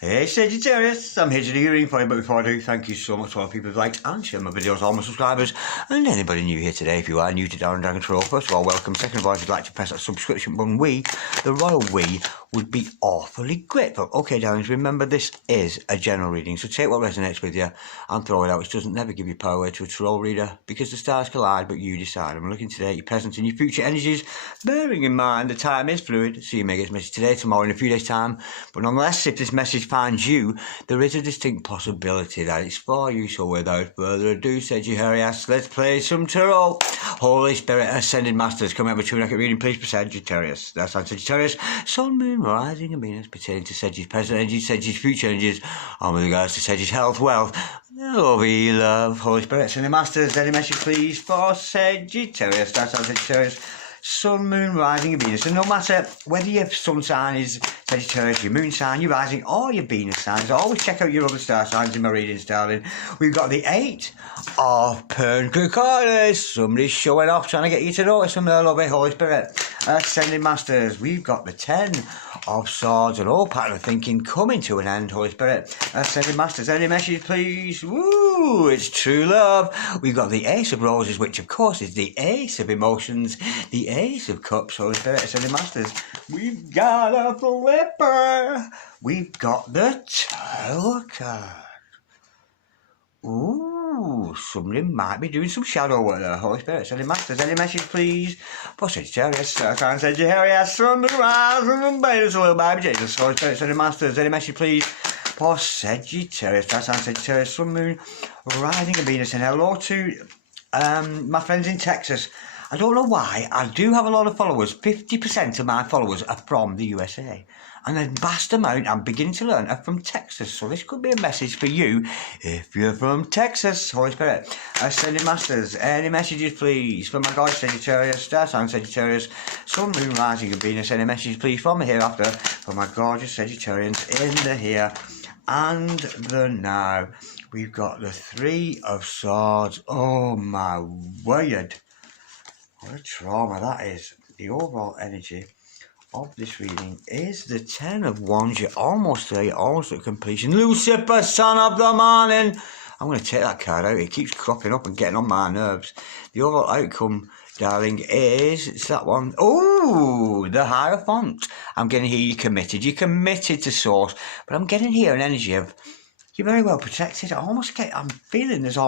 Hey Sagittarius, I'm here to do your reading for you, but before I do, thank you so much to all the people who've liked and shared my videos, all my subscribers, and anybody new here today. If you are new to Darren Dragon Troll, first of all, welcome. Second of all, if you'd like to press that subscription button, the royal we, would be awfully grateful. Okay, darlings, remember this is a general reading, so take what resonates with you and throw it out, which doesn't never give you power away to a troll reader, because the stars collide, but you decide. I'm looking today at your present and your future energies, bearing in mind the time is fluid, so you may get this message today, tomorrow, in a few days' time, but nonetheless, if this message finds you, there is a distinct possibility that it's for you. So without further ado, Sagittarius, let's play some tarot. Holy Spirit, Ascended Masters, come out with two reading, please, for Sagittarius. That's on Sagittarius, Sun, Moon, Rising, and Venus, pertaining to Sagittarius present energies, Sagittarius future energies, and with regards to Sagittarius health, wealth, love. Holy Spirit, Ascended Masters, any message, please, for Sagittarius. That's on Sagittarius, Sun, Moon, Rising, and Venus. And no matter whether your sun sign is Sagittarius, your moon sign, your rising, or your Venus signs, always check out your other star signs in my readings, darling. We've got the 8 of Pentacles. Somebody's showing off, trying to get you to notice them there, love it, Holy Spirit. Ascending Masters, we've got the 10 of Swords, and all pattern of thinking coming to an end, Holy Spirit. Ascending Masters, any message, please? Woo, it's true love. We've got the Ace of Roses, which of course is the Ace of Emotions, the Ace of Cups, Holy Spirit. Ascending Masters, we've got a flipper. We've got the Tower card. Ooh, somebody might be doing some shadow work there, Holy Spirit. Ascending Masters, any message, please? For Sagittarius, I can't say Sagittarius, Sun, Rise, and Venus, little baby Jesus. Holy Spirit, Ascending Masters, any message, please? For Sagittarius, that's on Sagittarius, Sun, Moon, Rising, and Venus. And hello to my friends in Texas. I don't know why, I do have a lot of followers. 50% of my followers are from the USA. And a vast amount I'm beginning to learn are from Texas. So this could be a message for you if you're from Texas. Holy Spirit, Ascending Masters, any messages, please? For my God, Sagittarius, Star Sign Sagittarius, Sun, Moon, Rising, and Venus. Any messages, please, from the hereafter? For my gorgeous Sagittarians in the here and the now. We've got the 3 of Swords. Oh my word. What a trauma that is. The overall energy of this reading is the 10 of Wands. You're almost there, you're almost at completion. Lucifer, son of the morning. I'm going to take that card out. It keeps cropping up and getting on my nerves. The overall outcome, darling, is, it's that one. Oh, the Hierophant. I'm getting here, you're committed. You're committed to source. But I'm getting here an energy of, you're very well protected. I'm feeling there's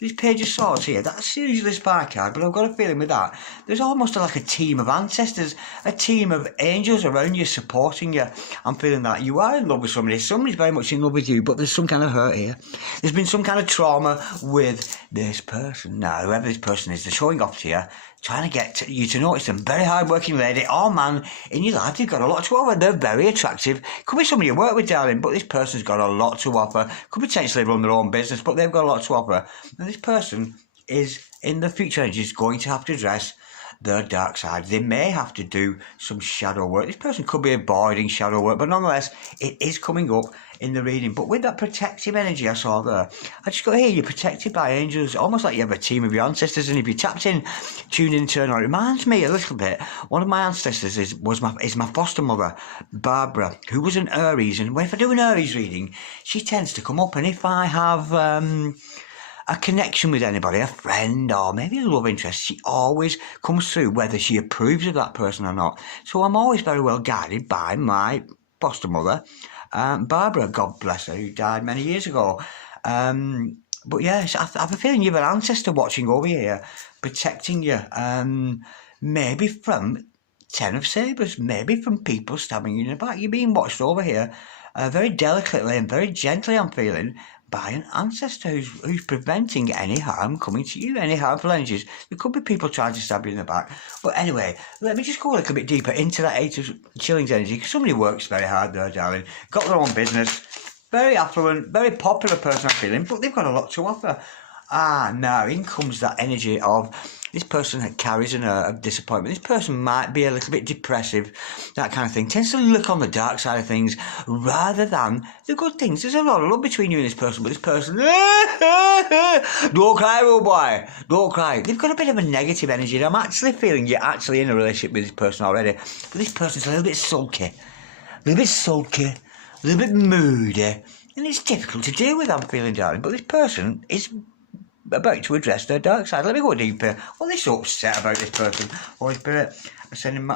this Page of Swords here. That's usually a spy card, but I've got a feeling with that. There's almost like a team of ancestors, a team of angels around you supporting you. I'm feeling that you are in love with somebody. Somebody's very much in love with you, but there's some kind of hurt here. There's been some kind of trauma with this person. Now, whoever this person is, they're showing off to you, trying to get you to notice them. Very hard-working lady or man in your life. They've got a lot to offer. They're very attractive. Could be somebody you work with, darling, but this person's got a lot to offer. Could potentially run their own business, but they've got a lot to offer. And this person is, in the future energies, going to have to address their dark side. They may have to do some shadow work. This person could be avoiding shadow work, but nonetheless, it is coming up in the reading. But with that protective energy I saw there, I just got here, you're protected by angels, almost like you have a team of your ancestors. And if you tapped in, tuned in, turn on, it reminds me a little bit, one of my ancestors is my foster mother, Barbara, who was an Aries. And if I do an Aries reading, she tends to come up. And if I have a connection with anybody, a friend, or maybe a love interest, she always comes through, whether she approves of that person or not. So I'm always very well guided by my foster mother, Barbara, God bless her, who died many years ago. But yes, I have a feeling you have an ancestor watching over here, protecting you, maybe from 10 of Sabres, maybe from people stabbing you in the back. You're being watched over here very delicately and very gently, I'm feeling, by an ancestor who's preventing any harm coming to you, any harmful energies. There could be people trying to stab you in the back. But anyway, let me just go a little bit deeper into that 8 of Shillings energy, because somebody works very hard there, darling. Got their own business, very affluent, very popular person, I'm feeling, but they've got a lot to offer. Now in comes that energy of this person that carries an air of disappointment. This person might be a little bit depressive, that kind of thing. Tends to look on the dark side of things rather than the good things. There's a lot of love between you and this person, but this person, don't cry, old boy, don't cry. They've got a bit of a negative energy, and I'm actually feeling you're actually in a relationship with this person already, but this person's a little bit sulky, little bit moody, and it's difficult to deal with, I'm feeling, darling. But this person is about to address their dark side. Let me go deeper. What is so upset about this person? Holy Spirit, I'm sending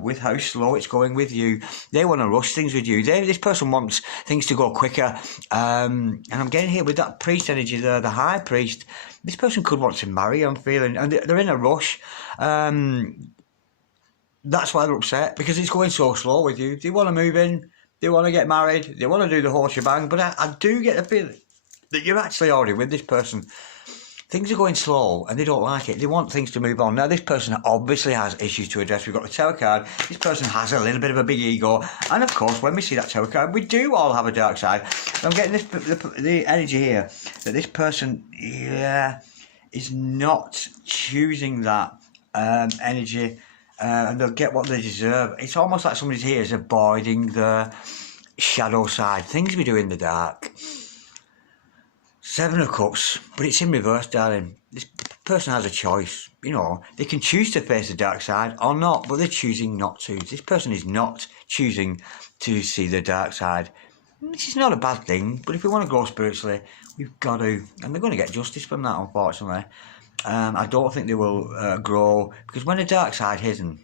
with how slow it's going with you. They want to rush things with you. This person wants things to go quicker. And I'm getting here with that priest energy there, the high priest. This person could want to marry, I'm feeling, and they're in a rush. That's why they're upset, because it's going so slow with you. They want to move in, they want to get married, they want to do the whole shebang, but I do get the feeling that you're actually already with this person. Things are going slow and they don't like it. They want things to move on. Now, this person obviously has issues to address. We've got the Tower card. This person has a little bit of a big ego. And, of course, when we see that Tower card, we do all have a dark side. I'm getting the energy here that this person, is not choosing that energy. And they'll get what they deserve. It's almost like somebody's here is avoiding the shadow side. Things we do in the dark. Seven of Cups, but it's in reverse, darling. This person has a choice. You know, they can choose to face the dark side or not, but they're choosing not to. This person is not choosing to see the dark side. This is not a bad thing, but if we want to grow spiritually, we've got to. And they're going to get justice from that, unfortunately. I don't think they will grow, because when the dark side hidden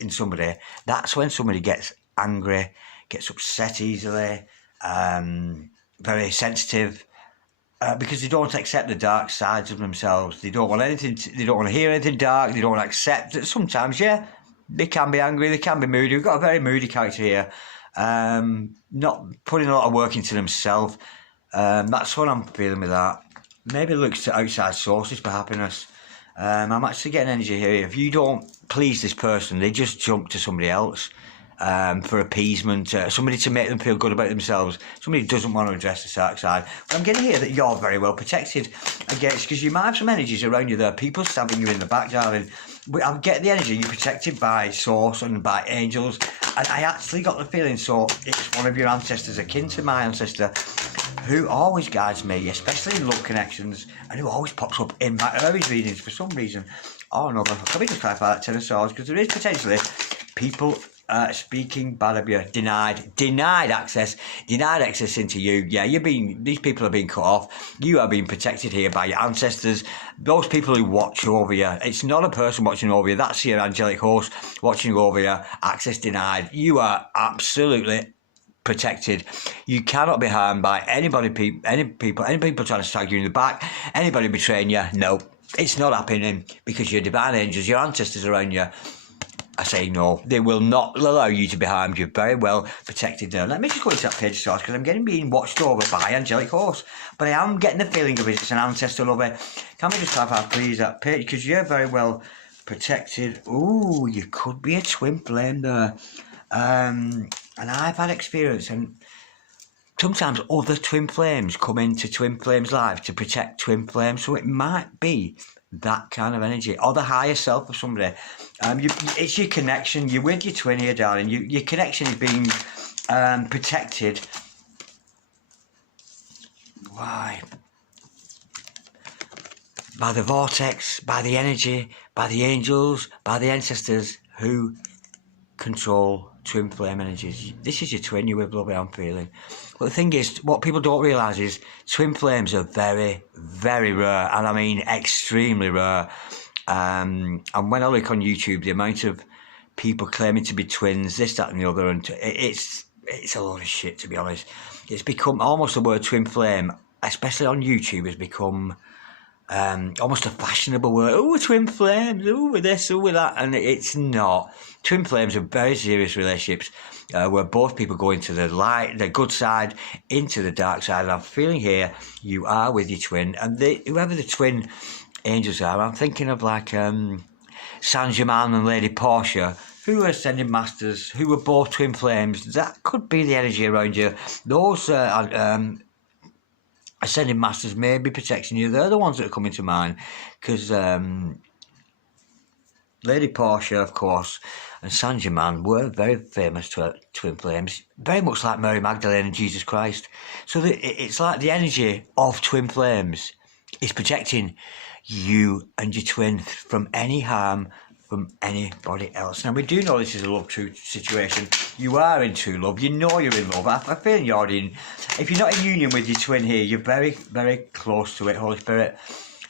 in somebody, that's when somebody gets angry, gets upset easily, very sensitive. Because they don't accept the dark sides of themselves. They don't want anything. They don't want to hear anything dark. They don't want to accept it. Sometimes, they can be angry. They can be moody. We've got a very moody character here. Not putting a lot of work into themselves. That's what I'm feeling with that. Maybe looks to outside sources for happiness. I'm actually getting energy here. If you don't please this person, they just jump to somebody else. For appeasement, somebody to make them feel good about themselves, somebody who doesn't want to address the dark side. But I'm getting here that you're very well protected against, because you might have some energies around you there, people stabbing you in the back, darling. I'm getting the energy you're protected by source and by angels, and I actually got the feeling, so it's one of your ancestors, akin to my ancestor, who always guides me, especially in love connections, and who always pops up in my Aries readings for some reason or another. Can we just clarify that Ten of Swords? Because there is potentially people speaking bad of you, denied access into you. Yeah, these people are being cut off. You are being protected here by your ancestors, those people who watch over you. It's not a person watching over you, that's your angelic host watching over you. Access denied. You are absolutely protected. You cannot be harmed by any people trying to stab you in the back, anybody betraying you. No, it's not happening, because your divine angels, your ancestors around you, I say no, they will not allow you to be harmed. You're very well protected there. Let me just go into that page of swords, because I'm being watched over by angelic hosts. But I am getting the feeling of it's an ancestor love it. Can we just clarify, please, that page? Because you're very well protected. Ooh, you could be a twin flame there. And I've had experience, and sometimes other twin flames come into twin flames' lives to protect twin flames. So it might be that kind of energy, or the higher self of somebody. It's your connection. You're with your twin here, darling. Your connection is being protected. Why? By the vortex, by the energy, by the angels, by the ancestors who control twin flame energies. This is your twin you with, lovely, I'm feeling. But the thing is, what people don't realise is twin flames are very, very rare, and I mean extremely rare. And when I look on YouTube, the amount of people claiming to be twins, this, that and the other, and it's a lot of shit, to be honest. It's become almost the word twin flame, especially on YouTube, has become almost a fashionable word. Oh, twin flames, oh, with this, oh, with that. And it's not. Twin flames are very serious relationships where both people go into the light, the good side, into the dark side. And I'm feeling here you are with your twin, and whoever the twin angels are, I'm thinking of like Saint-Germain and Lady Portia, who are ascending masters, who were both twin flames. That could be the energy around you. Those ascending masters may be protecting you. They're the ones that are coming to mind, because Lady Portia, of course, and Saint-Germain were very famous twin flames, very much like Mary Magdalene and Jesus Christ. So it's like the energy of twin flames is protecting you and your twin from any harm from anybody else. Now, we do know this is a love true situation. You are in true love. You know you're in love. I feel you're in. If you're not in union with your twin here, you're very, very close to it. Holy Spirit,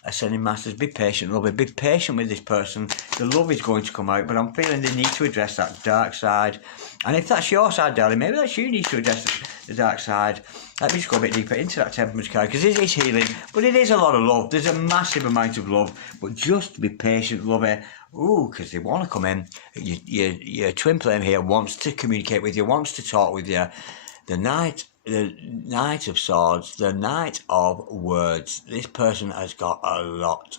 Ascending Masters, be patient, lovely. Be patient with this person. The love is going to come out, but I'm feeling they need to address that dark side. And if that's your side, darling, maybe that's you need to address the dark side. Let me just go a bit deeper into that Temperance card, because it is healing, but it is a lot of love. There's a massive amount of love, but just be patient, lovey. Ooh, because they want to come in. Your twin flame here wants to communicate with you, wants to talk with you. The Knight of Swords, the Knight of Words. This person has got a lot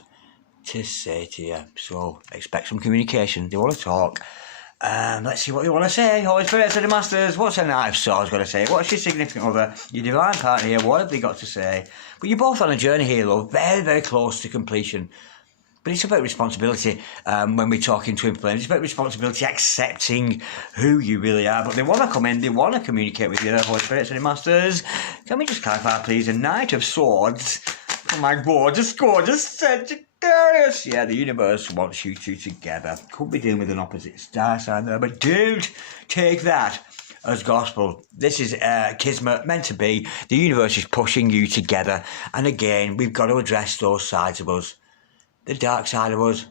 to say to you, so expect some communication. They want to talk. Let's see what they want to say. Holy Spirit, Ascended Masters, what's a Knight of Swords got to say? What's your significant other, your divine partner here? What have they got to say? But you're both on a journey here, love, very, very close to completion. But it's about responsibility when we're talking twin flames. It's about responsibility, accepting who you really are. But they want to come in, they want to communicate with you, Holy Spirit, Ascended Masters. Can we just clarify, please? A Knight of Swords. Oh my gorgeous Sagittarius. Yeah, the universe wants you two together. Could be dealing with an opposite star sign there, but don't take that as gospel. This is kismet, meant to be. The universe is pushing you together. And again, we've got to address those sides of us. The dark side of us,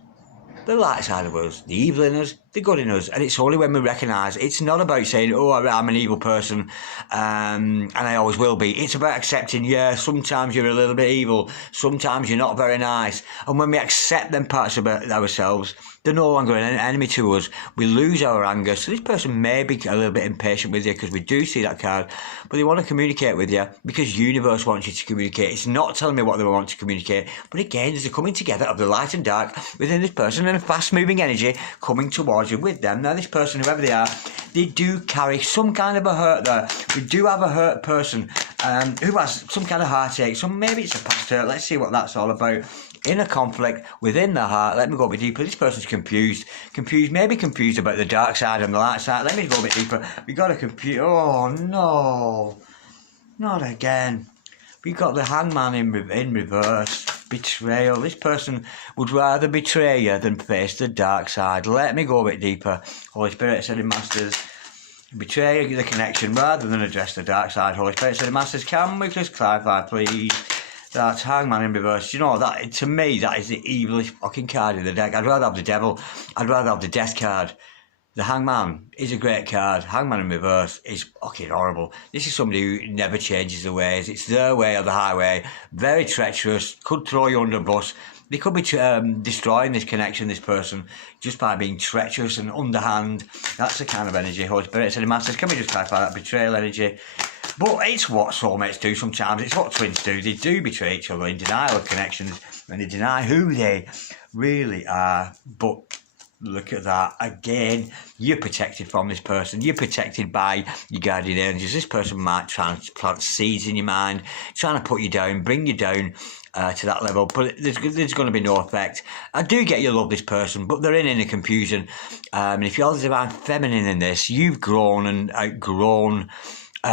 the light side of us, the evil in us, the good in us. And it's only when we recognise it's not about saying, oh, I'm an evil person and I always will be. It's about accepting, yeah, sometimes you're a little bit evil, sometimes you're not very nice. And when we accept them parts of ourselves, they're no longer an enemy to us. We lose our anger. So this person may be a little bit impatient with you, because we do see that card, but they want to communicate with you because universe wants you to communicate. It's not telling me what they want to communicate, but again, there's a coming together of the light and dark within this person, and a fast moving energy coming towards you with them. Now this person, whoever they are, they do carry some kind of a hurt there. We do have a hurt person who has some kind of heartache. So maybe it's a past hurt. Let's see what that's all about. Inner conflict within the heart. Let me go a bit deeper. This person's confused, maybe confused about the dark side and the light side. Let me go a bit deeper. We got a oh no, not again. We got the Hangman in reverse. Betrayal. This person would rather betray you than face the dark side. Let me go a bit deeper. Holy Spirit, Ascended Masters, betray the connection rather than address the dark side. Holy Spirit, Ascended Masters, can we just clarify, please? That's Hangman in reverse. You know, that to me, that is the evilest fucking card in the deck. I'd rather have the Devil. I'd rather have the Death card. The Hangman is a great card. Hangman in reverse is fucking horrible. This is somebody who never changes their ways. It's their way or the highway. Very treacherous. Could throw you under a bus. They could be destroying this connection, this person, just by being treacherous and underhand. That's the kind of energy. Holy Spirit, Ascended Masters, can we just clarify that betrayal energy? But it's what soulmates do sometimes. It's what twins do. They do betray each other in denial of connections, and they deny who they really are. But look at that. Again, you're protected from this person. You're protected by your guardian angels. This person might try and plant seeds in your mind, trying to put you down, bring you down to that level. But there's going to be no effect. I do get you love this person, but they're in inner confusion. And if you're the divine feminine in this, you've grown and outgrown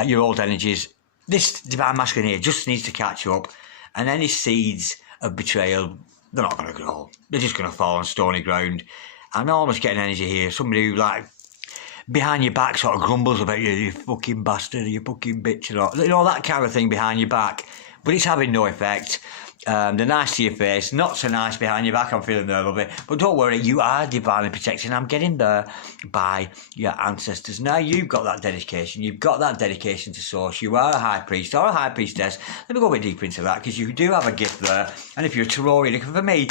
your old energies. This divine masculine here just needs to catch up, and any seeds of betrayal, they're not going to grow. They're just going to fall on stony ground. I'm almost getting energy here. Somebody who, like, behind your back sort of grumbles about you, you fucking bastard, you fucking bitch, you know, that kind of thing behind your back. But it's having no effect. They're nice to your face, not so nice behind your back. I'm feeling there a little bit. But don't worry, you are divinely protected. I'm getting there by your ancestors. Now you've got that dedication. You've got that dedication to Source. You are a high priest or a high priestess. Let me go a bit deeper into that, because you do have a gift there. And if you're a tarot reader, for me,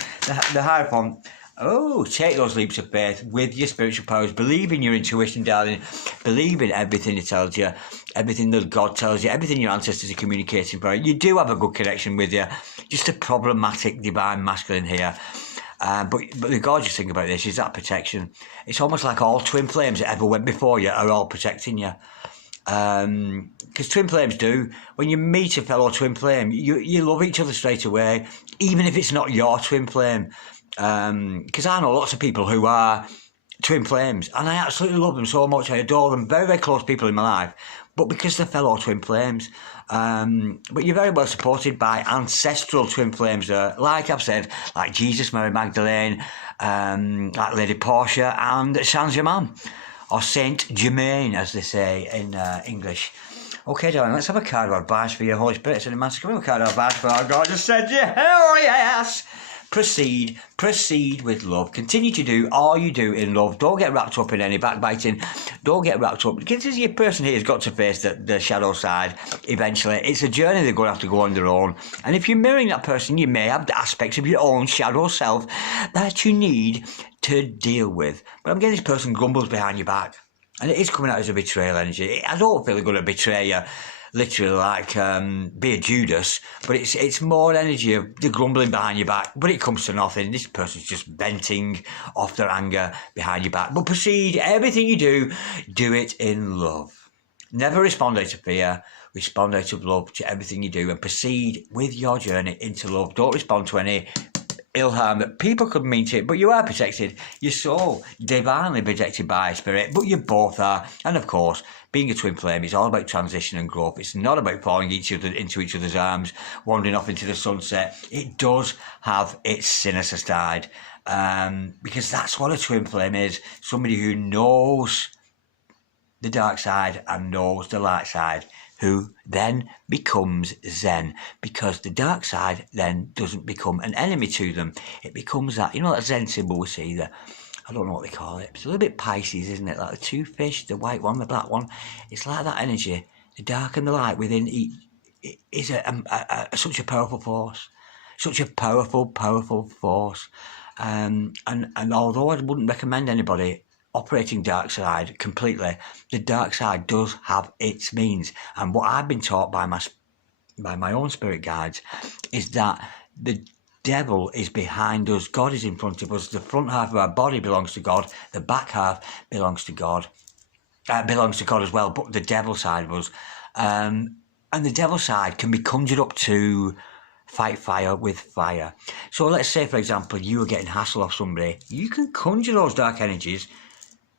the Hierophant, oh, take those leaps of faith with your spiritual powers. Believe in your intuition, darling. Believe in everything it tells you, everything that God tells you, everything your ancestors are communicating for you. You do have a good connection with you. Just a problematic divine masculine here. But the gorgeous thing about this is that protection. It's almost like all twin flames that ever went before you are all protecting you. Because twin flames do. When you meet a fellow twin flame, you love each other straight away, even if it's not your twin flame. Because I know lots of people who are twin flames, and I absolutely love them so much. I adore them. Very, very close people in my life, but because they're fellow twin flames. But you're very well supported by ancestral twin flames there, like I've said, like Jesus, Mary Magdalene, like Lady Portia and Saint Germain, or Saint Germain, as they say in English. Okay, darling, let's have a card of advice for your Holy Spirit. So the Master, come on, a card of advice for our God. Just said, yes. Proceed with love. Continue to do all you do in love. Don't get wrapped up in any backbiting. Don't get wrapped up. Because your person here has got to face the shadow side eventually. It's a journey they're going to have to go on their own. And if you're mirroring that person, you may have the aspects of your own shadow self that you need to deal with. But I'm getting this person grumbles behind your back. And it is coming out as a betrayal energy. I don't feel they're going to betray you, literally like be a Judas, but it's more energy of the grumbling behind your back, but it comes to nothing. This person's just venting off their anger behind your back. But proceed, everything you do it in love. Never respond out of fear, respond out of love to everything you do, and proceed with your journey into love. Don't respond to any ill harm that people could mean to it, but you are protected. You're so divinely protected by Spirit, but you both are. And of course, being a twin flame is all about transition and growth. It's not about falling into each other's arms, wandering off into the sunset. It does have its sinister side, because that's what a twin flame is. Somebody who knows the dark side and knows the light side, who then becomes Zen, because the dark side then doesn't become an enemy to them. It becomes that, that Zen symbol we see there. I don't know what they call it. It's a little bit Pisces, isn't it? Like the two fish, the white one, the black one. It's like that energy. The dark and the light within each is such a powerful force. Such a powerful force. And although I wouldn't recommend anybody operating dark side completely, the dark side does have its means. And what I've been taught by my own spirit guides is that the devil is behind us, God is in front of us. The front half of our body belongs to God, the back half belongs to God. Belongs to God as well, but the devil side of us. And the devil side can be conjured up to fight fire with fire. So let's say, for example, you were getting hassle off somebody. You can conjure those dark energies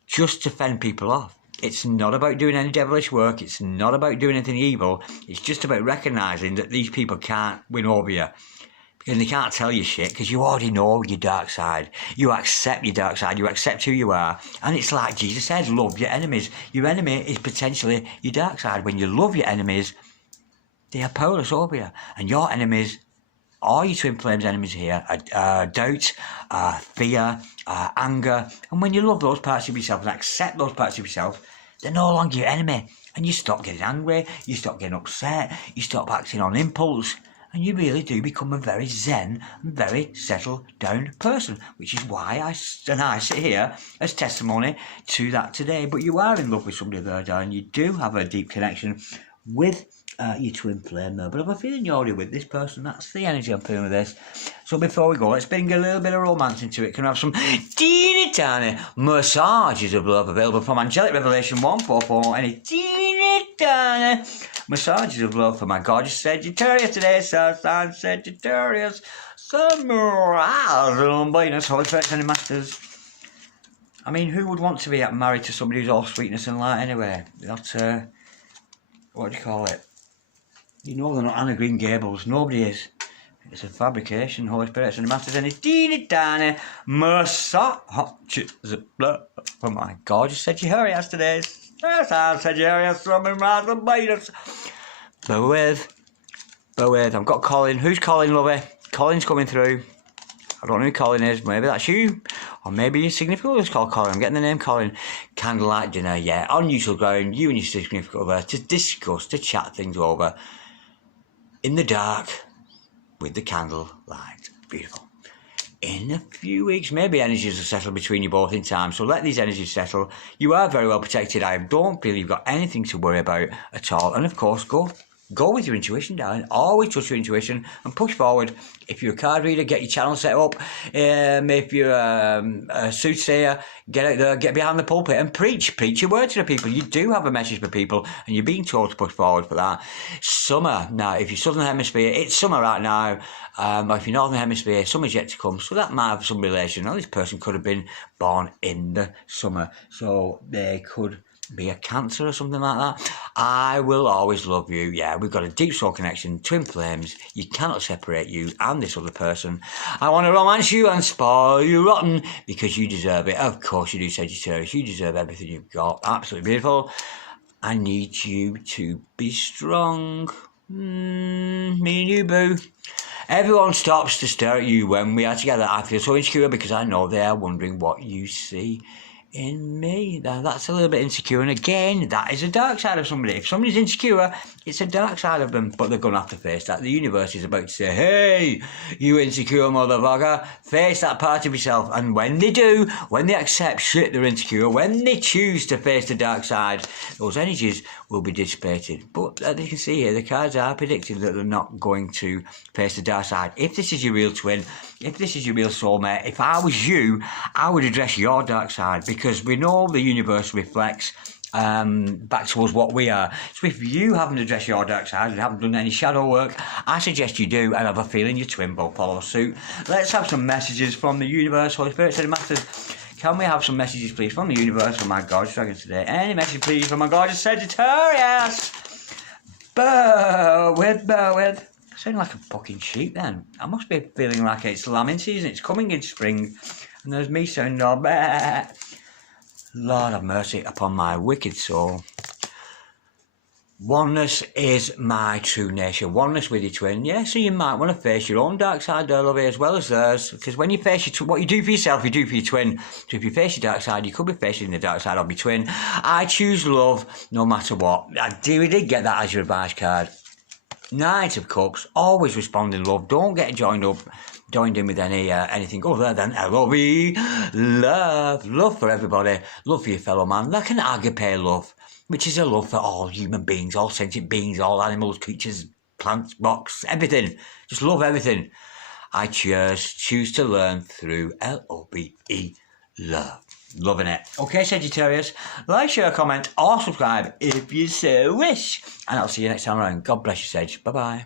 just to fend people off. It's not about doing any devilish work. It's not about doing anything evil. It's just about recognising that these people can't win over you. And they can't tell you shit because you already know your dark side. You accept your dark side. You accept who you are. And it's like Jesus says, love your enemies. Your enemy is potentially your dark side. When you love your enemies, they are powerless over you. And your enemies, all your twin flames enemies here, are doubt, fear, anger. And when you love those parts of yourself and accept those parts of yourself, they're no longer your enemy. And you stop getting angry. You stop getting upset. You stop acting on impulse. And you really do become a very zen and very settled down person, which is why I sit here as testimony to that today. But you are in love with somebody there, darling. You do have a deep connection with your twin flame there. But if I'm feeling you're already with this person, that's the energy I'm feeling with this. So before we go, let's bring a little bit of romance into it. Can I have some teeny tiny massages of love available from Angelic Revelation 144? Any teeny tiny massages of love for my gorgeous Sagittarius today, sign Sagittarius, Sunrise, Venus, Holy Spirit, and Masters. I mean, who would want to be married to somebody who's all sweetness and light anyway? That's, what do you call it? You know they're not Anna Green Gables, nobody is. It's a fabrication, Holy Spirit, and Masters, and it's teeny tiny massages of love for my gorgeous Sagittarius today. Sagittarius, Sunrise, Venus. Bear with. I've got Colin. Who's Colin, lovey? Colin's coming through. I don't know who Colin is. Maybe that's you. Or maybe your significant other's called Colin. I'm getting the name Colin. Candlelight dinner, yeah. On neutral ground, you and your significant other to discuss, to chat things over. In the dark, with the candlelight. Beautiful. In a few weeks, maybe energies will settle between you both in time. So let these energies settle. You are very well protected. I don't feel you've got anything to worry about at all. And of course, go Go with your intuition, darling. Always trust your intuition and push forward. If you're a card reader, get your channel set up. If you're a soothsayer, get out there, get behind the pulpit and preach. Preach your word to the people. You do have a message for people and you're being told to push forward for that. Summer. Now, if you're Southern Hemisphere, it's summer right now. Or if you're Northern Hemisphere, summer's yet to come. So that might have some relation. Now, this person could have been born in the summer. So they could be a Cancer or something like that. I will always love you. Yeah, we've got a deep soul connection, twin flames. You cannot separate you and this other person. I want to romance you and spoil you rotten because you deserve it. Of course you do, Sagittarius. You deserve everything you've got. Absolutely beautiful. I need you to be strong. Me and you, boo. Everyone stops to stare at you when we are together. I feel so insecure because I know they are wondering what you see in me. Now, that's a little bit insecure, and again, that is a dark side of somebody. If somebody's insecure, it's a dark side of them, but they're going to have to face that. The universe is about to say, hey, you insecure motherfucker, face that part of yourself. And when they do, when they accept shit they're insecure, when they choose to face the dark side, those energies will be dissipated. But as you can see here, the cards are predicting that they're not going to face the dark side. If this is your real twin, if this is your real soulmate, if I was you, I would address your dark side, because we know the universe reflects back towards what we are. So if you haven't addressed your dark side and haven't done any shadow work, I suggest you do, and have a feeling your twin will follow suit. Let's have some messages from the universe. Holy Spirit, Said Masters, can we have some messages, please, from the universe for my gorgeous dragons today? Any message, please, from my gorgeous Sagittarius? Bear with. I sound like a fucking sheep then. I must be feeling like it's lambing season. It's coming in spring. And there's me sounding all bear. Lord have mercy upon my wicked soul. Oneness is my true nature. Oneness with your twin. Yeah, so you might want to face your own dark side, there, lovey, as well as theirs. Because when you face your what you do for yourself, you do for your twin. So if you face your dark side, you could be facing the dark side of your twin. I choose love no matter what. I did get that as your advice card. Knight of Cups, always respond in love. Don't get joined in with anything other than LOV. Love for everybody. Love for your fellow man. Like an agape love, which is a love for all human beings, all sentient beings, all animals, creatures, plants, rocks, everything. Just love everything. I choose to learn through LOVE. Love. Loving it. Okay, Sagittarius, like, share, comment, or subscribe if you so wish. And I'll see you next time around. God bless you, Sag. Bye-bye.